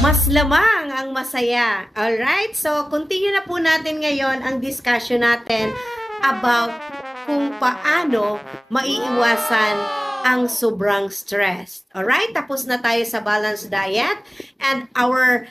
Mas lamang ang masaya. Alright? So, continue na po natin ngayon ang discussion natin about kung paano maiiwasan ang sobrang stress. Alright? Tapos na tayo sa balanced diet and our